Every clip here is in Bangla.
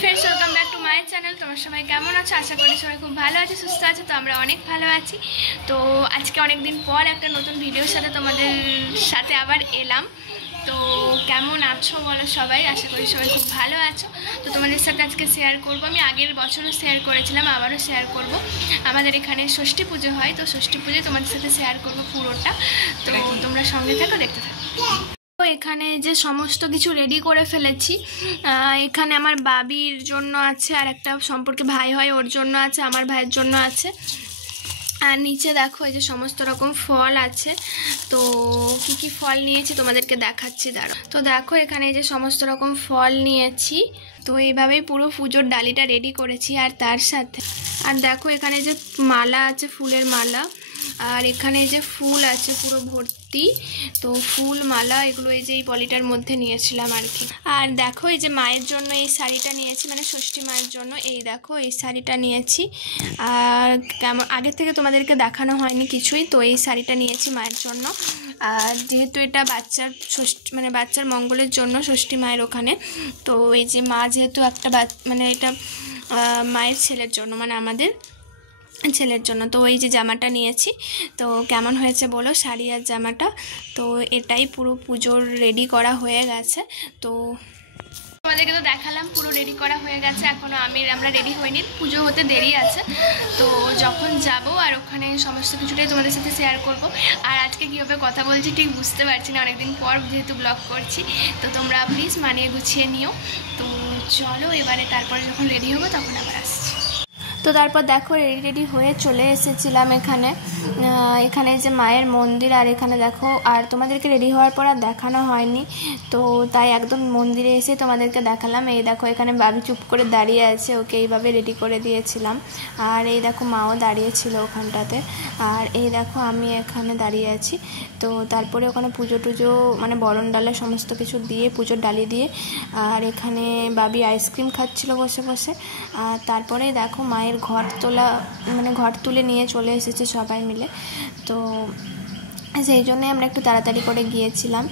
Friends welcome back to my channel. तुम्हारा सबाई केमन आछो? आशा करी सबाई खूब भालो आछो, सुस्थ आछो। तो आमरा अनेक भालो आछि। तो आज के अनेक दिन पर एक नतून भिडियोर साथे तोमादेर साथे आबार एलाम। तो केमन आछो बोलो सबाई? आशा करी सबाई खूब भालो आछो। तो तुम्हादेर साथे आजके शेयर करब, आमि आगेर बछरও शेयर करेছিলাম, आबारो शेयर करब। आमादेर एखाने षष्ठी पुजो হয়, तो षष्ठी पुजोয় তোমাদের সাথে শেয়ার করব পুরোটা। তো তোমরা সঙ্গে থাকো, দেখতে থাকো। তো এখানে যে সমস্ত কিছু রেডি করে ফেলেছি। এখানে আমার বাবির জন্য আছে, আর একটা সম্পর্কে ভাই হয় ওর জন্য আছে, আমার ভাইয়ের জন্য আছে। আর নিচে দেখো এই যে সমস্ত রকম ফল আছে। তো কি কি ফল নিয়েছি তোমাদেরকে দেখাচ্ছি, দাঁড়াও। তো দেখো এখানে এই যে সমস্ত রকম ফল নিয়েছি। তো এইভাবেই পুরো পুজোর ডালিটা রেডি করেছি। আর তার সাথে আর দেখো এখানে যে মালা আছে, ফুলের মালা। আর এখানে এই যে ফুল আছে পুরো ভর্তি। তো ফুল মালা এগুলো এই যে এই পলিটার মধ্যে নিয়েছিলাম আর কি। আর দেখো এই যে মায়ের জন্য এই শাড়িটা নিয়েছি, মানে ষষ্ঠী মায়ের জন্য। এই দেখো এই শাড়িটা নিয়েছি। আর কেমন আগে থেকে তোমাদেরকে দেখানো হয়নি কিছুই, তো এই শাড়িটা নিয়েছি মায়ের জন্য। আর যেহেতু এটা বাচ্চার ষষ্ঠী, মানে বাচ্চার মঙ্গলের জন্য ষষ্ঠী মায়ের ওখানে, তো এই যে মা যেহেতু একটা মানে এটা মায়ের ছেলের জন্য, মানে আমাদের ছেলের জন্য। তো এই যে জামাটা নিয়েছি। তো কেমন হয়েছে বলো শাড়ি আর জামাটা? তো এটাই পুরো পুজোর রেডি করা হয়ে গেছে। তো তোমাদেরকে তো দেখালাম পুরো রেডি করা হয়ে গেছে। এখনও আমরা রেডি হইনি, পুজো হতে দেরি আছে। তো যখন যাব আর ওখানে সমস্ত কিছুটাই তোমাদের সাথে শেয়ার করব। আর আজকে কীভাবে কথা বলছি ঠিক বুঝতে পারছি না, অনেকদিন পর যেহেতু ব্লগ করছি। তো তোমরা প্লিজ মানিয়ে গুছিয়ে নিও। তো চলো এবারে, তারপরে যখন রেডি হবো তখন আবার আসছি। তো তারপর দেখো রেডি হয়ে চলে এসেছিলাম এখানে যে মায়ের মন্দির। আর এখানে দেখো, আর তোমাদেরকে রেডি হওয়ার পর আর দেখানো হয়নি, তো তাই একদম মন্দিরে এসে তোমাদেরকে দেখালাম। এই দেখো এখানে বাবি চুপ করে দাঁড়িয়ে আছে, ওকে এইভাবে রেডি করে দিয়েছিলাম। আর এই দেখো মাও দাঁড়িয়েছিল ওখানটাতে। আর এই দেখো আমি এখানে দাঁড়িয়ে আছি। তো তারপরে ওখানে পুজো টুজো, মানে বরণ ডালা সমস্ত কিছু দিয়ে, পুজোর ডালি দিয়ে। আর এখানে বাবি আইসক্রিম খাচ্ছিল বসে বসে। আর তারপরে দেখো মায়ের ঘর তোলা, মানে ঘর তুলে নিয়ে চলে এসেছে সবাই মিলে। তো সেই জন্যে আমরা একটু তাড়াতাড়ি করে গিয়েছিলাম,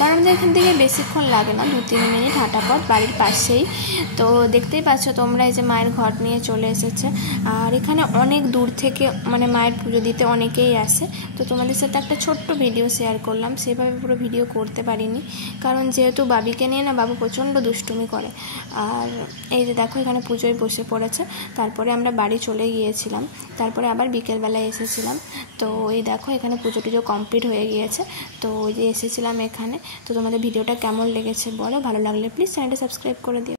কারণ এখান থেকে বেশিক্ষণ লাগে না, 2-3 মিনিট হাঁটা পথ, বাড়ির পাশেই। তো দেখতেই পাচ্ছ তোমরা এই যে মায়ের ঘট নিয়ে চলে এসেছে। আর এখানে অনেক দূর থেকে মানে মায়ের পুজো দিতে অনেকেই আসে। তো তোমাদের সাথে একটা ছোট্ট ভিডিও শেয়ার করলাম, সেভাবে পুরো ভিডিও করতে পারিনি, কারণ যেহেতু বাবিকে নিয়ে না বাবু প্রচণ্ড দুষ্টুমি করে। আর এই যে দেখো এখানে পুজোয় বসে পড়েছে। তারপরে আমরা বাড়ি চলে গিয়েছিলাম, তারপরে আবার বিকেলবেলায় এসেছিলাম। তো এই দেখো এখানে পুজো টুজো কমপ্লিট হয়ে গিয়েছে। তো ওই যে এসেছিলাম এখানে। তো তোমাদের ভিডিওটা কেমন লেগেছে বলো, ভালো লাগলে প্লিজ চ্যানেলটা সাবস্ক্রাইব করে দিও।